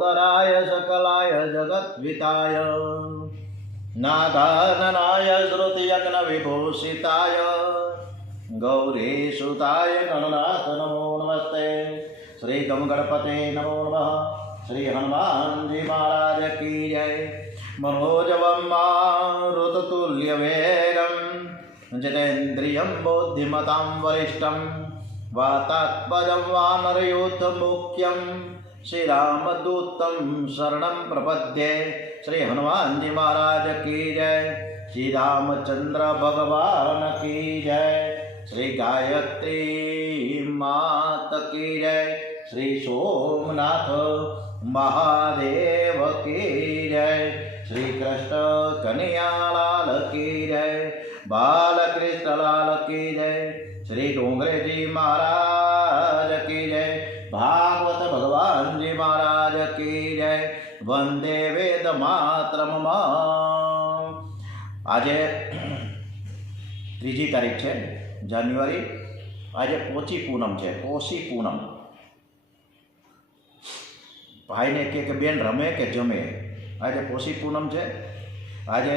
लंबोदराय सकलाय जगद्विताय नागाननाय श्रुतियज्ञविभूषिताय गौरीसुताय गणनाथ नमो नमस्ते। श्री गम गणपते नमो नमः। श्री हनुमान जी महाराज की जय। मनोजवं मारुततुल्यवेगं जितेन्द्रियं बुद्धिमतां वरिष्ठं वातात्मजं वानरयूथमुख्यं श्रीरामदूतं शरणं प्रपद्ये। श्री हनुमान जी महाराज की जय। श्री रामचंद्र भगवान की जय। श्री गायत्री मात की जय। श्री सोमनाथ महादेव की जय। श्री कृष्ण कन्हैयालाल की जय। बालकृष्ण लाल की जय। श्री डोंगरे जी महाराज की जय। भागवत भगवान जी महाराज की जय। वंदे वेद मातरम। આજે 3જી તારીખ છે જાન્યુઆરી। આજે પોચી પૂનમ છે, પોષી પૂનમ। ભાઈને કે બેન રમે કે જમે, આજે પોષી પૂનમ છે। આજે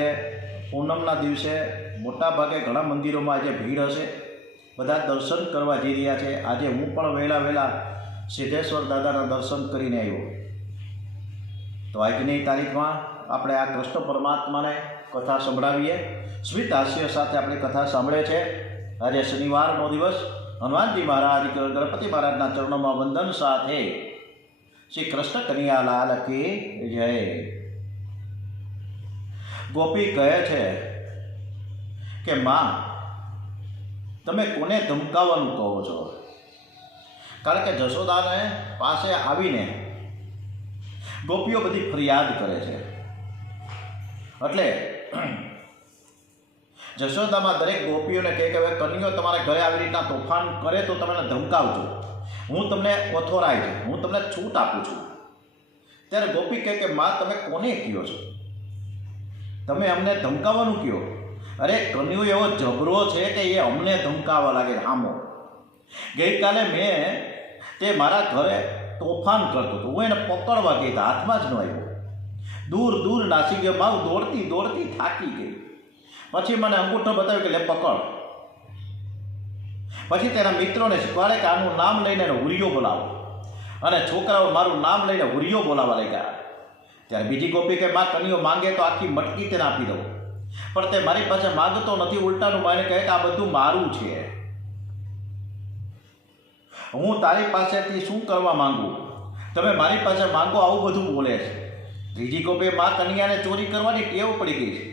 પૂનમના દિવસે મોટા ભાગે ઘણા મંદિરોમાં આજે ભીડ હશે, બધા દર્શન કરવા જઈ રહ્યા છે। આજે હું પણ વહેલા સિદ્ધેશ્વર દાદાના દર્શન કરીને આવ્યો। તો આજની તારીખમાં આપણે આ કૃષ્ણ પરમાત્માને કથા સંભળાવીએ। સ્મિત હાસ્ય સાથે આપણે કથા સાંભળે છે। આજે શનિવારનો દિવસ હનુમાનજી મહારાજ ગણપતિ મહારાજના ચરણોમાં વંદન સાથે શ્રી કૃષ્ણ કનૈયાલાલ કી જય। ગોપી કહે છે કે માં, તમે કોને ધમકાવવાનું કહો છો? કારણ કે જશોદાને પાસે આવીને ગોપીઓ બધી ફરિયાદ કરે છે। એટલે જશોદામાં દરેક ગોપીઓને કહે કે હવે કન્યો તમારા ઘરે આવી રીતના તોફાન કરે તો તમે ધમકાવજો, હું તમને ઓથોરાઇઝ, હું તમને છૂટ આપું છું। ત્યારે ગોપી કહે કે માં, તમે કોને કહો છો? તમે અમને ધમકાવવાનું કહો? અરે કન્યો એવો જબરો છે કે એ અમને ધમકાવવા લાગે। આમો ગઈકાલે મેં તે મારા ઘરે તોફાન કરતો હતો, હું એને પકડવા ગઈ, હાથમાં જ ન આવ્યો, દૂર નાસી ગયો। માં દોડતી થાકી ગઈ। પછી મને અંગૂઠો બતાવ્યો કે લે પકડ। પછી તેના મિત્રોને શીખવાડે કે આનું નામ લઈને એને હુરિયો બોલાવો, અને છોકરાઓ મારું નામ લઈને હુરિયો બોલાવવા લાગ્યા। ત્યારે બીજી ગોપી કે માં, કન્યો માંગે તો આખી મટકી તેને આપી દઉં, પણ તે મારી પાસે માંગતો નથી, ઉલટાનું મને કહે કે આ બધું મારું છે, હું તારી પાસેથી શું કરવા માંગુ, તમે મારી પાસે માંગો, આવું બધું બોલે છે। ત્રીજી ગોપી, માં કન્યાને ચોરી કરવાની ટેવ પડી ગઈ છે,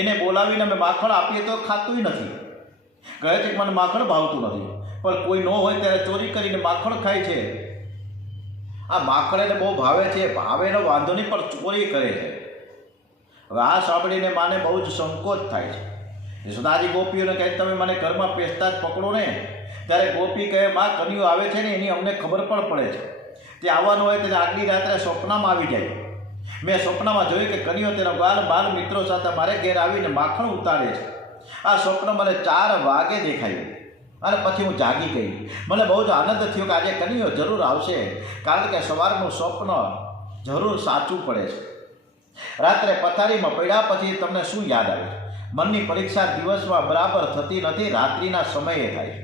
એને બોલાવીને અમે માખણ આપીએ તો ખાતું નથી, કહે છે કે મને માખણ ભાવતું નથી, પણ કોઈ ન હોય ત્યારે ચોરી કરીને માખણ ખાય છે। આ માખણ એને બહુ ભાવે છે, ભાવે એનો વાંધો નહીં, પણ ચોરી કરે છે। હવે આ સાંભળીને માને બહુ જ સંકોચ થાય છે। યશોદાજી ગોપીઓને કહે તમે મને ઘરમાં પેસતા જ પકડો ને। ત્યારે ગોપી કહે, માં કન્યો આવે છે ને એની અમને ખબર પણ પડે છે, તે આવવાનું હોય તેને આગલી રાત્રે સ્વપ્નમાં આવી જાય। મેં સ્વપ્નમાં જોયું કે કન્યો તેનો બાલ મિત્રો સાથે મારે ઘેર આવીને માખણ ઉતારે છે। આ સ્વપ્ન મને 4 વાગે દેખાયું અને પછી હું જાગી ગઈ। મને બહુ જ આનંદ થયો કે આજે કન્યો જરૂર આવશે, કારણ કે સવારનું સ્વપ્ન જરૂર સાચું પડે છે। રાત્રે પથારીમાં પડ્યા પછી તમને શું યાદ આવે? મનની પરીક્ષા દિવસમાં બરાબર થતી નથી, રાત્રિના સમયે થાય છે।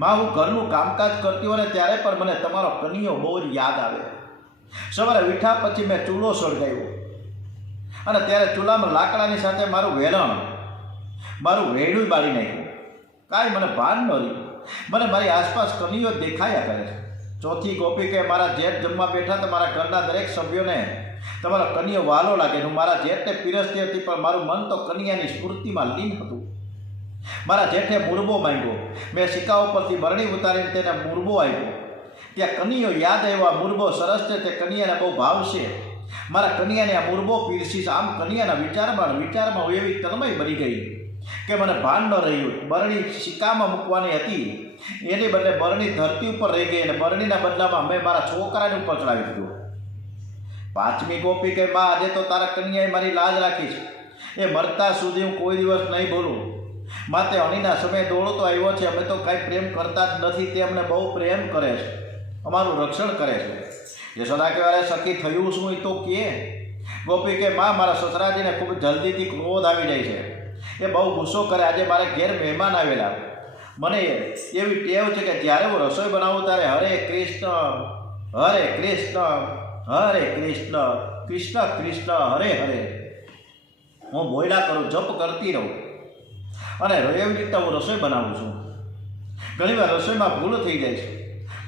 માં, હું ઘરનું કામકાજ કરતી હોય ને ત્યારે પણ મને તમારો કન્યો બહુ જ યાદ આવે। સવારે ઉઠ્યા પછી મેં ચૂલો સળગાવ્યો અને ત્યારે ચૂલામાં લાકડાની સાથે મારું વેડું બાળી નાખ્યું, કાંઈ મને ભાન ન રહ્યું। મને મારી આસપાસ કન્યો દેખાયા કરે છે। ચોથી ગોપી કે મારા જેઠ જમવા બેઠા તો મારા ઘરના દરેક સભ્યોને તમારો કન્યો વાલો લાગે। હું મારા જેઠને પીરસતી હતી, પણ મારું મન તો કન્યાની સ્ફૂર્તિમાં લીન હતું। મારા જેઠે મુરબો માંગ્યો, મેં સિક્કા ઉપરથી બરણી ઉતારીને તેને મુરબો આપ્યો। ત્યાં કન્યો યાદ આવ્યો, મુરબો સરસ છે, તે કન્યાને બહુ ભાવશે, મારા કન્યાને આ મુરબો પીરસીશ। આમ કન્યાના વિચારમાં હું એવી તન્મય બની ગઈ કે મને ભાન ન રહ્યું। બરણી સિક્કામાં મૂકવાની હતી, એની બદલે બરણી ધરતી ઉપર રહી ગઈ, અને બરણીના બદલામાં મેં મારા છોકરાને ઉપર ચડાવી દીધું। પાંચમી ગોપી કે માં, આજે તો તારા કન્યાએ મારી લાજ રાખી છે, એ મરતા સુધી હું કોઈ દિવસ નહીં બોલું। માતે અણીના સમયે દોડતો આવ્યો છે, અમે તો કાંઈ પ્રેમ કરતા જ નથી, તે અમને બહુ પ્રેમ કરે છે, અમારું રક્ષણ કરે છે। યશોદા કહેવાય સખી થયું શું એ તો કે. ગોપી કે માં મારા સસરાજીને ખૂબ જલ્દીથી ક્રોધ આવી જાય છે, એ બહુ ગુસ્સો કરે. આજે મારે ઘેર મહેમાન આવેલા, મને એવી ટેવ છે કે જ્યારે હું રસોઈ બનાવું ત્યારે હરે કૃષ્ણ હરે કૃષ્ણ હરે કૃષ્ણ કૃષ્ણ કૃષ્ણ હરે હરે હું બોલ્યા કરું, જપ કરતી રહું. અને એવી રીતે હું રસોઈ બનાવું છું. ઘણી વાર રસોઈમાં ભૂલ થઈ જાય છે.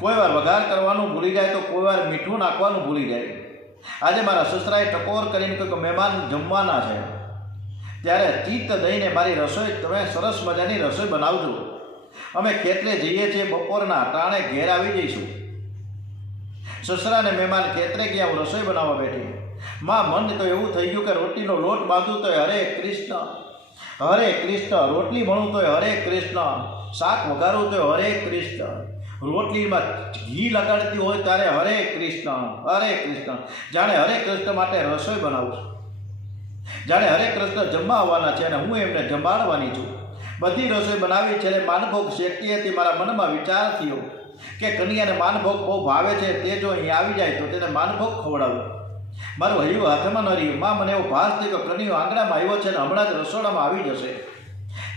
કોઈ વાર વઘાર કરવાનું ભૂલી જાય તો કોઈ વાર મીઠું નાખવાનું ભૂલી જાય. આજે મારા સસરાએ ટકોર કરીને કહ્યું કે મહેમાન જમવાના છે, ત્યારે ચિત્ત દઈને મારી રસોઈ તમે સરસ મજાની રસોઈ બનાવજો. અમે ખેતરે જઈએ છીએ, બપોરના ટાણે ઘેર આવી જઈશું. સસરાને મહેમાન ખેતરે ગયા, હું રસોઈ બનાવવા બેઠી. માં મન તો એવું થઈ ગયું કે રોટલીનો લોટ બાંધું તોય હરે કૃષ્ણ હરે કૃષ્ણ, રોટલી ભણું તોય હરે કૃષ્ણ, શાક વઘારું તોય હરે કૃષ્ણ, રોટલીમાં ઘી લગાડતી હોય ત્યારે હરે કૃષ્ણ હરે કૃષ્ણ. જાણે હરે કૃષ્ણ માટે રસોઈ બનાવું છું, જાણે હરે કૃષ્ણ જમવા આવવાના છે અને હું એમને જમાડવાની છું. બધી રસોઈ બનાવી છે. માનભોગ શેકતી હતી. મારા મનમાં વિચાર થયો કે કન્યાને માનભોગ બહુ ભાવે છે, તે જો અહીં આવી જાય તો તેને માનભોગ ખવડાવું. મારું હૈયું હાથમાં ન રહ્યું. માં મને એવો ભાસ થયો કે કન્યો આંગણામાં આવ્યો છે અને હમણાં જ રસોડામાં આવી જશે.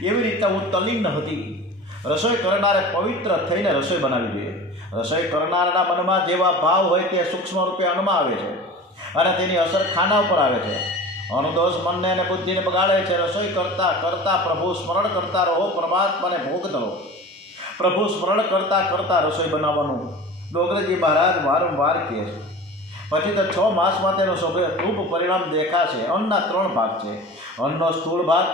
એવી રીતે હું તલ્લીન હતી. રસોઈ કરનારે પવિત્ર થઈને રસોઈ બનાવી જોઈએ. રસોઈ કરનારના મનમાં જેવા ભાવ હોય તે સૂક્ષ્મ રૂપે અન્નમાં આવે છે અને તેની અસર ખાના ઉપર આવે છે. અનુદોષ મનને અને બુદ્ધિને બગાડે છે. રસોઈ કરતાં કરતાં પ્રભુ સ્મરણ કરતા રહો, પરમાત્માને ભોગ ધરો. પ્રભુ સ્મરણ કરતાં કરતાં રસોઈ બનાવવાનું ડોગરજી મહારાજ વારંવાર કહે છે. પછી તો 6 માસમાં તેનું શુભ પરિણામ દેખાશે. અન્નના 3 ભાગ છે. અન્નનો સ્થૂળ ભાગ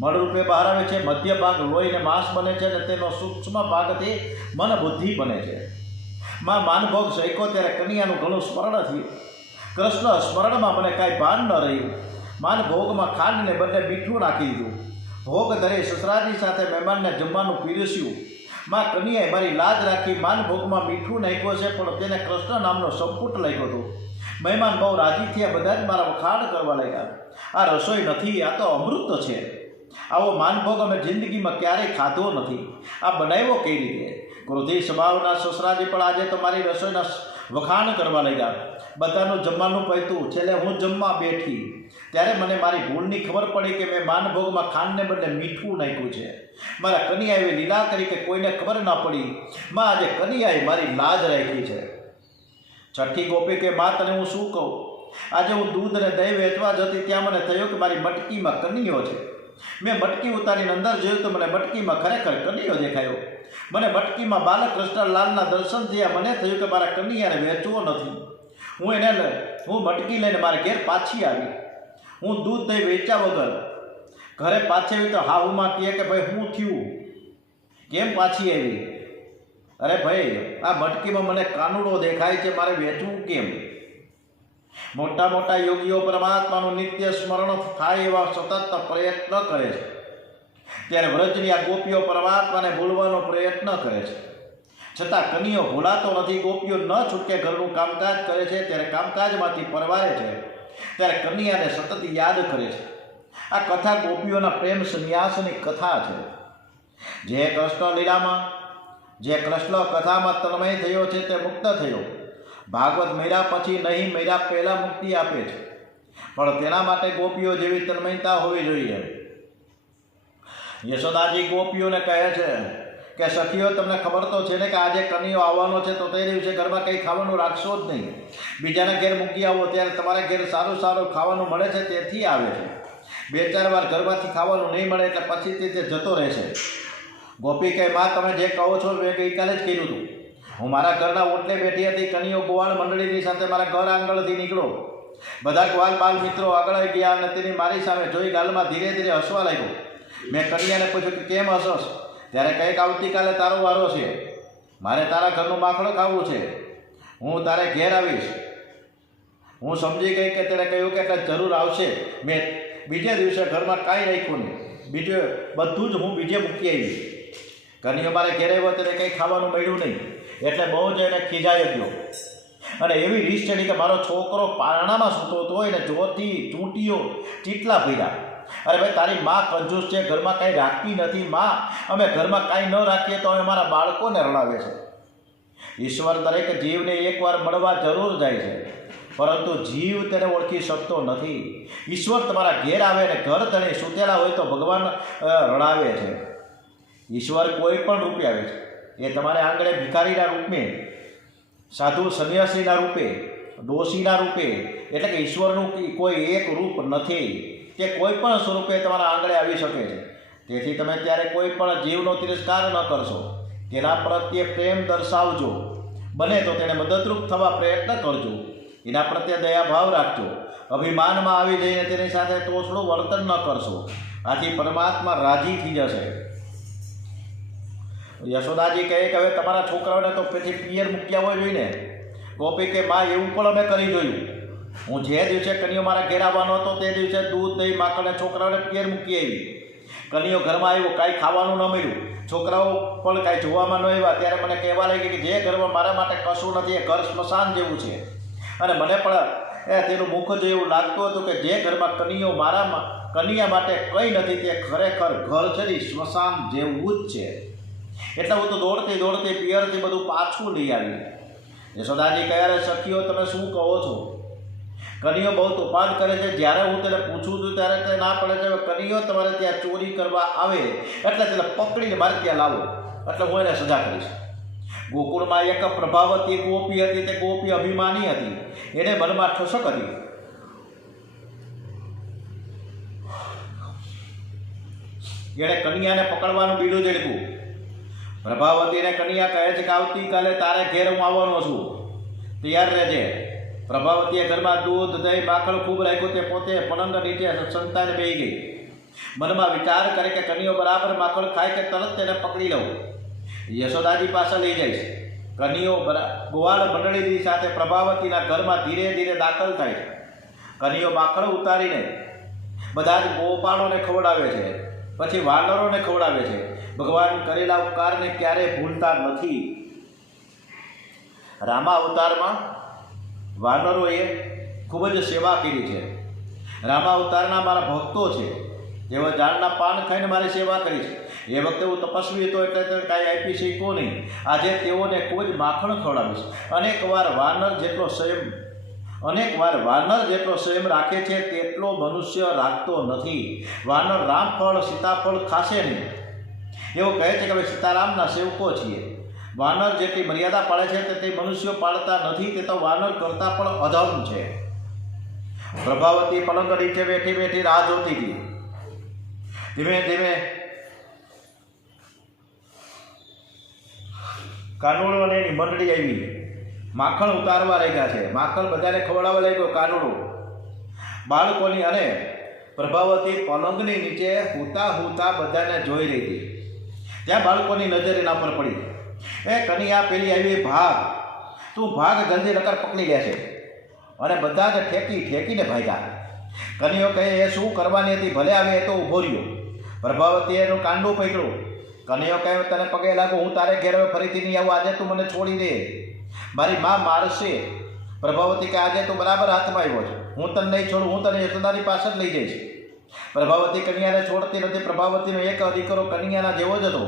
મળરૂપે બહાર આવે છે, મધ્ય ભાગ લોહીને માંસ બને છે અને તેનો સૂક્ષ્મ ભાગથી મન બુદ્ધિ બને છે. માં માનભોગ શેકો ત્યારે કન્યાનું ઘણું સ્મરણ થયું. કૃષ્ણ સ્મરણમાં મને કાંઈ ભાન ન રહ્યું. માનભોગમાં ખાંડને બદલે મીઠું નાખી દીધું. ભોગ ધરી સસરાજી સાથે મહેમાનને જમવાનું પીરસ્યું. માં કન્યાએ મારી લાજ રાખી. માનભોગમાં મીઠું નાખ્યું છે પણ તેને કૃષ્ણ નામનો સંપુટ લખ્યો હતો. મહેમાન બહુ રાજી થયા. બધા જ મારા વખાણ કરવા લાગ્યા. આ રસોઈ નથી, આ તો અમૃત છે. આવો માનભોગ અમે જિંદગીમાં ક્યારેય ખાધો નથી. આ બનાવ્યો કઈ રીતે? ક્રોધી સ્વભાવના સસરાજી પણ આજે તો મારી રસોઈના વખાણ કરવા લાગ્યા. બધાનું જમવાનું પહોંચ્યું. છેલ્લે હું જમવા બેઠી ત્યારે મને મારી ભૂલની ખબર પડી કે મેં માનભોગમાં ખાંડને બદલે મીઠું નાખ્યું છે. મારા કન્યાએ એવી લીલા કરી કે કોઈને ખબર ના પડી. માં આજે કન્યાએ મારી લાજ રાખી છે. છઠ્ઠી ગોપી કે માં તને હું શું કહું? આજે હું દૂધ અને દહીં વેચવા જતી ત્યાં મને થયું કે મારી મટકીમાં કન્યો છે. મેં મટકી ઉતારીને અંદર જોયું તો મને મટકીમાં ખરેખર કન્યો દેખાયો. મને મટકીમાં બાલકૃષ્ણલાલના દર્શન થયા. મને થયું કે મારા કન્યાને વેચવો નથી. હું મટકી લઈને મારા ઘેર પાછી આવી. હું દૂધ દહીં વેચ્યા વગર ઘરે પાછી આવી તો હાહુમાં કહે કે ભાઈ શું થયું, કેમ પાછી આવી? અરે ભાઈ, આ મટકીમાં મને કાનુડો દેખાય છે, મારે વેચવું કેમ? મોટા મોટા યોગીઓ પરમાત્માનું નિત્ય સ્મરણ થાય એવા સતત પ્રયત્ન કરે છે. ત્યારે વ્રજની આ ગોપીઓ પરમાત્માને ભૂલવાનો પ્રયત્ન કરે છે, છતાં કન્યો ભૂલાતો નથી. ગોપીઓ ન છૂટકે ઘરનું કામકાજ કરે છે. ત્યારે કામકાજમાંથી પરવારે છે ત્યારે કન્યાને સતત યાદ કરે છે. આ કથા ગોપીઓના પ્રેમ સંન્યાસની કથા છે. જે કૃષ્ણ લીલામાં, જે કૃષ્ણ કથામાં તન્મય થયો છે તે મુક્ત થયો. ભાગવત મેળા પછી નહીં, મેળા પહેલાં મુક્તિ આપે છે, પણ તેના માટે ગોપીઓ જેવી તન્મયતા હોવી જોઈએ. યશોદાજી ગોપીઓને કહે છે કે સખીઓ, તમને ખબર તો છે ને કે આજે કન્યો આવવાનો છે, તો તે દિવસે ઘરમાં કંઈ ખાવાનું રાખશો જ નહીં. બીજાના ઘેર મૂકી આવો ત્યારે તમારા ઘેર સારું સારું ખાવાનું મળે છે, તેથી આવે છે. 2-4 વાર ઘરમાંથી ખાવાનું નહીં મળે એટલે પછી તે જતો રહેશે. ગોપી કહે, માં તમે જે કહો છો મેં ગઈકાલે જ કીધું હતું. હું મારા ઘરના ઓટલે બેઠી હતી. કન્યો ગોવાળ મંડળીની સાથે મારા ઘર આંગણથી નીકળો. બધા ગ્વાલ બાલ મિત્રો આગળ આવી ગયા અને તેની મારી સામે જોઈ ગાલમાં ધીરે ધીરે હસવા લાગ્યો. મેં કન્યાને પૂછ્યું કે કેમ હસોસ? ત્યારે કંઈક આવતીકાલે તારો વારો છે, મારે તારા ઘરનું માખણ ખાવું છે, હું તારે ઘેર આવીશ. હું સમજી ગઈ કે તેણે કહ્યું કે જરૂર આવશે. મેં બીજે દિવસે ઘરમાં કાંઈ રાખ્યું નહીં. બધું જ હું બીજે મૂકી આવી. કન્યો મારે ઘેર આવ્યો તેને કંઈ ખાવાનું મળ્યું નહીં એટલે બહુ જ એને ખીજાઈ ગયો અને એવી રીસ ચડી કે મારો છોકરો પારણામાં સૂતો હતો એને જોરથી ચૂંટીઓ ચીટલા ભર્યા. અરે ભાઈ, તારી માં કંજૂસ છે, ઘરમાં કાંઈ રાખતી નથી. માં, અમે ઘરમાં કાંઈ ન રાખીએ તો અમે મારા બાળકોને રડાવે છે. ઈશ્વર દરેક જીવને એકવાર મળવા જરૂર જાય છે, પરંતુ જીવ તેને ઓળખી શકતો નથી. ઈશ્વર તમારા ઘેર આવે અને ઘર ધણી સૂતેલા હોય તો ભગવાન રડાવે છે. ઈશ્વર કોઈ પણ રૂપે આવે છે. એ તમારે આંગણે ભિખારીના રૂપે, સાધુ સંન્યાસીના રૂપે, ડોશીના રૂપે, એટલે કે ઈશ્વરનું કોઈ એક રૂપ નથી. તે કોઈ પણ સ્વરૂપે તમારા આંગણે આવી શકે છે. તેથી તમે ત્યારે કોઈ પણ જીવનો તિરસ્કાર ન કરશો. તેના પ્રત્યે પ્રેમ દર્શાવજો. બને તો તેને મદદરૂપ થવા પ્રયત્ન કરજો. એના પ્રત્યે દયાભાવ રાખજો. અભિમાનમાં આવી જઈને તેની સાથે તોછડું વર્તન ન કરશો. આથી પરમાત્મા રાજી થઈ જશે. યશોદાજી કહે કે હવે તમારા છોકરાઓને તો પછી પિયર મૂક્યા હોય જોઈને. ગોપી કે માં એવું પણ અમે કરી જોયું. હું જે દિવસે કનીઓ મારા ઘેર આવવાનો હતો તે દિવસે દૂધ દહીં માખણ છોકરાઓને પિયર મૂકી આવી. કનીઓ ઘરમાં આવ્યો, કાંઈ ખાવાનું ન મળ્યું, છોકરાઓ પણ કાંઈ જોવામાં ન આવ્યા. ત્યારે મને કહેવા લાગી કે જે ઘરમાં મારા માટે કશું નથી એ ઘર સ્મશાન જેવું છે. અને મને પણ તેનું મુખ જો એવું લાગતું હતું કે જે ઘરમાં કનીઓ કન્યા માટે કંઈ નથી તે ખરેખર ઘર છે ને સ્મશાન જેવું જ છે. એટલે હું તો દોડતી પિયરથી બધું પાછું લઈ આવી. યશોદાજી કહે, અરે સખીઓ તમે શું કહો છો? કનીઓ બહુ તોફાન કરે છે. જ્યારે હું તેને પૂછું છું ત્યારે તે ના પડે છે. કનીઓ તમારે ત્યાં ચોરી કરવા આવે એટલે તેને પકડીને મારે ત્યાં લાવો, એટલે હું એને સજા કરીશ. ગોકુળમાં એક પ્રભાવતી ગોપી હતી. તે ગોપી અભિમાની હતી. એને મનમાં ઠસક હતી. એણે કન્યાને પકડવાનું બીડું ઝડપ્યું. પ્રભાવતીને કન્યા કહે છે કે આવતીકાલે તારે ઘેર હું આવવાનો છું, તૈયાર રહેજે. પ્રભાવતીએ ઘરમાં દૂધ દહીં માખણ ખૂબ રાખ્યું. તે પોતે પલંગ નીચે સંતાને બેસી ગઈ. મનમાં વિચાર કરે કે કનીઓ બરાબર માખણ ખાય કે તરત તેને પકડી લઉં, યશોદાજી પાસે લઈ જઈશ. કનીઓ ગોવાળ મંડળીની સાથે પ્રભાવતીના ઘરમાં ધીરે ધીરે દાખલ થાય છે. કનીઓ માખણ ઉતારીને બધા જ ગોપાળોને ખવડાવે છે, પછી વાનરોને ખવડાવે છે. ભગવાન કરેલા ઉપકારને ક્યારેય ભૂલતા નથી. રામા અવતારમાં વાનરોએ ખૂબ જ સેવા કરી છે. રામા અવતારના મારા ભક્તો છે. જેઓ ઝાડના પાન ખાઈને મારી સેવા કરી છે. એ વખતે હું તપસ્વી હતો એટલે કાંઈ આપી શક્યો નહીં. આજે તેઓને ખૂબ જ માખણ ખવડાવીશ. અનેકવાર વાનર જેટલો સંયમ રાખે છે તેટલો મનુષ્ય રાખતો નથી. વાનર રામફળ સીતાફળ ખાશે નહીં. એવું કહે છે કે હવે સીતારામના સેવકો છીએ. વાનર જેટલી મર્યાદા પાળે છે તે મનુષ્યો પાળતા નથી. તે તો વાનર કરતાં પણ અધમ છે. પ્રભાવતી પલંગ નીચે બેઠી બેઠી રાહ જોતી હતી. ધીમે ધીમે કાનુડો અને એની મંડળી આવી. માખણ ઉતારવા લાગ્યા છે. માખણ બધાને ખવડાવવા લાગ્યો કાનુડો બાળકોની. અને પ્રભાવતી પલંગની નીચે હુતા બધાને જોઈ રહી હતી. ત્યાં બાળકોની નજર એના પર પડી. એ કન્યા પેલી આવી, ભાગ, તું ભાગ, જલ્દી નકર પકડી લે છે. અને બધા જ ઠેકીને ભાગ્યા. કન્યો કહે એ શું કરવાની હતી, ભલે આવે એ તો ઊભો રહ્યો. પ્રભાવતી એનું કાંડું પકડ્યું. કન્યો કહે તને પગે લાગો, હું તારે ઘેર ફરીથી નહીં આવું. આજે તું મને છોડી દે, મારી મા મારશે. પ્રભાવતી કહે આજે તું બરાબર હાથમાં આવ્યો છે, હું તને નહીં છોડું. હું તને યશોદાની પાસે જ લઈ જઈશ. પ્રભાવતી કન્યાને છોડતી નથી. પ્રભાવતીનો એક દીકરો કન્યાના જેવો જ હતો.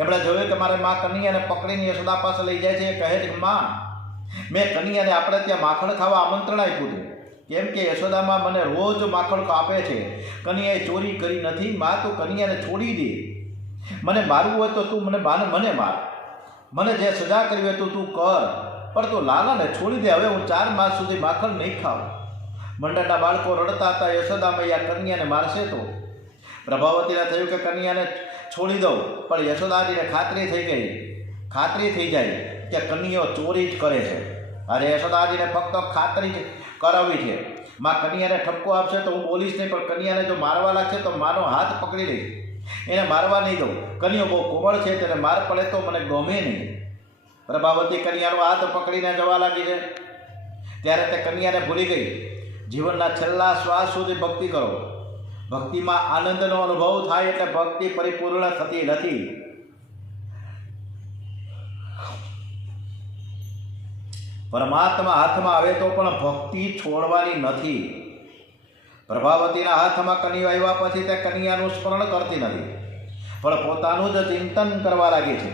એમણે જોયું કે મારે મા કન્યાને પકડીને યશોદા પાસે લઈ જાય છે. એ કહે છે કે મા, મેં કન્યાને આપણે ત્યાં માખણ ખાવા આમંત્રણ આપ્યું હતું, કેમ કે યશોદામાં મને રોજ માખણ આપે છે. કન્યાએ ચોરી કરી નથી. મા તું કન્યાને છોડી દે. મને મારવું હોય તો તું મને માર. મને જે સજા કરવી હોય તું કર, પણ તું લાલાને છોડી દે. હવે હું 4 માસ સુધી માખણ નહીં ખાઉં. મંડળના બાળકો રડતા હતા. યશોદા મૈયા કન્યાને મારશે તો. પ્રભાવતીને થયું કે કન્યાને છોડી દઉં, પણ યશોદાજીને ખાતરી થઈ જાય કે કન્યાઓ ચોરી જ કરે છે. અરે યશોદાજીને ફક્ત ખાતરી જ કરાવવી છે. માં કન્યાને ઠપકો આપશે તો હું બોલીશ નહીં, પણ કન્યાને જો મારવા લાગશે તો માનો હાથ પકડી લઈશ. એને મારવા નહીં દઉં. કન્યો બહુ કોમળ છે, તેને માર પડે તો મને ગમે નહીં. પ્રભાવતી કન્યાનો હાથ પકડીને જવા લાગી છે. ત્યારે તે કન્યાને ભૂલી ગઈ. જીવનના છેલ્લા શ્વાસ સુધી ભક્તિ કરો. ભક્તિમાં આનંદનો અનુભવ થાય એટલે ભક્તિ પરિપૂર્ણ થતી નથી. પરમાત્મા હાથમાં આવે તો પણ ભક્તિ છોડવાની નથી. પ્રભાવતીના હાથમાં કન્યા આવ્યા પછી તે કન્યાનું સ્મરણ કરતી નથી, પણ પોતાનું જ ચિંતન કરવા લાગી છે.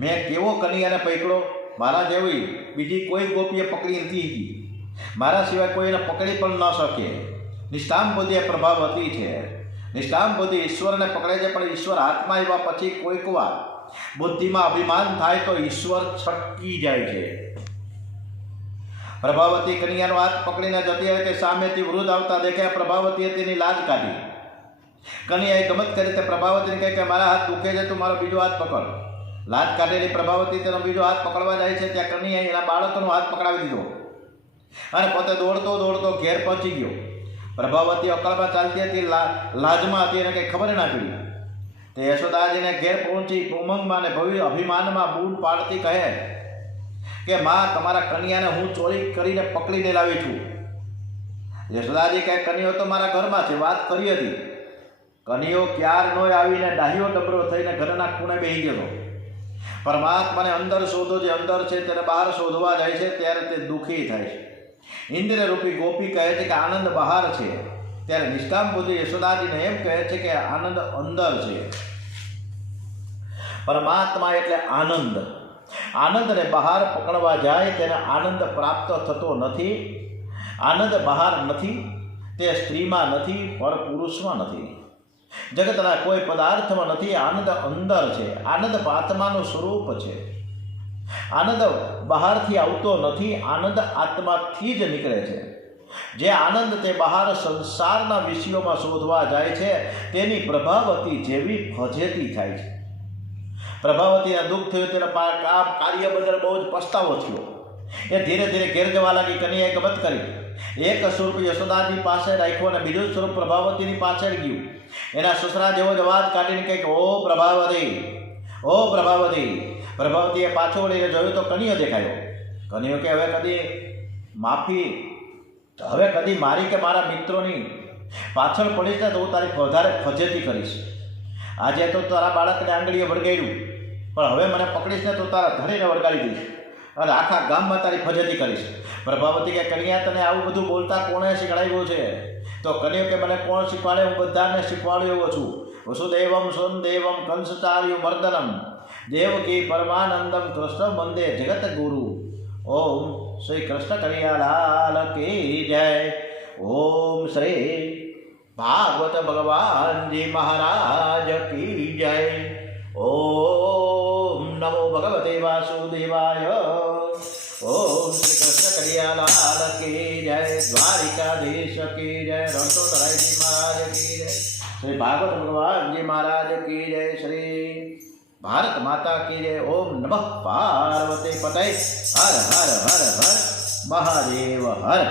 મેં કેવો કન્યાને પકડ્યો, મારા જેવી બીજી કોઈ ગોપીએ પકડી નથી હતી, મારા સિવાય કોઈ એને પકડી પણ ન શકે. નિષ્કામ બુદ્ધિ એ પ્રભાવતી છે. નિષ્કામ બુદ્ધિ ઈશ્વરને પકડે છે, પણ ઈશ્વર હાથમાં આવ્યા પછી કોઈક વાર બુદ્ધિમાં અભિમાન થાય તો ઈશ્વર છટકી જાય છે. પ્રભાવતી કન્યાનો હાથ પકડીને જતી હતી. સામેથી વૃદ્ધ આવતા દેખ્યા. પ્રભાવતીએ તેની લાજ કાઢી. કન્યાએ ગમત કરી તે પ્રભાવતીને કહે કે મારા હાથ દુખે છે, તું મારો બીજો હાથ પકડ. લાજ કાઢેલી પ્રભાવતી તેનો બીજો હાથ પકડવા જાય છે, ત્યાં કન્યાએ એના બાળકનો હાથ પકડાવી દીધો અને પોતે દોડતો દોડતો ઘેર પહોંચી ગયો. પ્રભાવતી અકળમાં ચાલતી હતી, લાજમાં હતી, એને કંઈ ખબર ના પડી. તે યશોદાજીને ઘેર પહોંચી ઉમંગમાં અને ભવ્ય અભિમાનમાં બૂમ પાડતી કહે કે માં, તમારા કન્યાને હું ચોરી કરીને પકડીને લાવી છું. યશોદાજી કહે કન્યો તો મારા ઘરમાં છે, વાત કરી હતી. કન્યો ક્યારનો આવીને ડાહ્યો ડબરો થઈને ઘરના ખૂણે બેસી ગયો. પરમાત્માને અંદર શોધો, જે અંદર છે તેને બહાર શોધવા જાય છે ત્યારે તે દુઃખી થાય છે. ઇન્દ્ર રૂપી ગોપી કહે છે કે આનંદ બહાર છે, ત્યારે નિષ્કામ બુદ્ધિ યશોદાજીને એમ કહે છે કે આનંદ અંદર છે. પરમાત્મા એટલે આનંદ. આનંદને બહાર પકડવા જાય તેને આનંદ પ્રાપ્ત થતો નથી. આનંદ બહાર નથી, તે સ્ત્રીમાં નથી, પર પુરુષમાં નથી, જગતના કોઈ પદાર્થમાં નથી. આનંદ અંદર છે. આનંદ આત્માનું સ્વરૂપ છે. આનંદ બહારથી આવતો નથી, આનંદ આત્માથી જ નીકળે છે. જે આનંદ તે બહાર સંસારના વિષયોમાં શોધવા જાય છે તેની પ્રભાવતી જેવી ફજેતી થાય છે. પ્રભાવતીને દુઃખ થયું, તેના કાર્ય બદલ બહુ જ પસ્તાવો થયો. એ ધીરે ધીરે ઘેર જવા લાગી. કન્યાએ ગમત કરી. એક સ્વરૂપ યશોદાજી પાસે રાખ્યું અને બીજું સ્વરૂપ પ્રભાવતીની પાછળ ગયું. એના સસરા જેવો જ અવાજ કાઢીને કહે કે ઓ પ્રભાવતી, ઓ પ્રભાવતી. પ્રભાવતીએ પાછો વળીને જોયું તો કન્યો દેખાયો. કન્યો કે હવે કદી મારી કે મારા મિત્રોની પાછળ પડીશ ને તો હું તારી વધારે ફજેતી કરીશ. આજે તો તારા બાળકને આંગળીએ વળગાડ્યું, પણ હવે મને પકડીશ ને તો તારા ધણીને વળગાડી દઈશ અને આખા ગામમાં તારી ફજેતી કરીશ. પ્રભાવતી કે કન્યા, તને આવું બધું બોલતા કોણે શીખડાવ્યું છે? તો કન્યો કે મને કોણ શીખવાડે? હું બધાને શીખવાડ્યો એવો છું. વસુદેવમ સુનદેવમ કંસચાર્યું મર્દનમ દેવકી પરમાનંદમ કૃષ્ણ વંદે જગત ગુરુ. ઓમ શ્રી કૃષ્ણ કનૈયાલાલ કી જય. ઓમ શ્રી ભાગવત ભગવાનજી મહારાજ કી જય. ઓમ નમો ભગવતે વાસુદેવાય. ઓમ શ્રી કૃષ્ણ કનૈયાલાલ કી જય. દ્વારિકાધીશ કી જય. રણછોડરાયજી મહારાજ કી જય. શ્રી ભાગવત ભગવાનજી મહારાજ કી જય. શ્રી ભારત માતા કી જય. ઓમ નમઃ પાર્વતી પતય. હર હર હર હર મહાદેવ હર.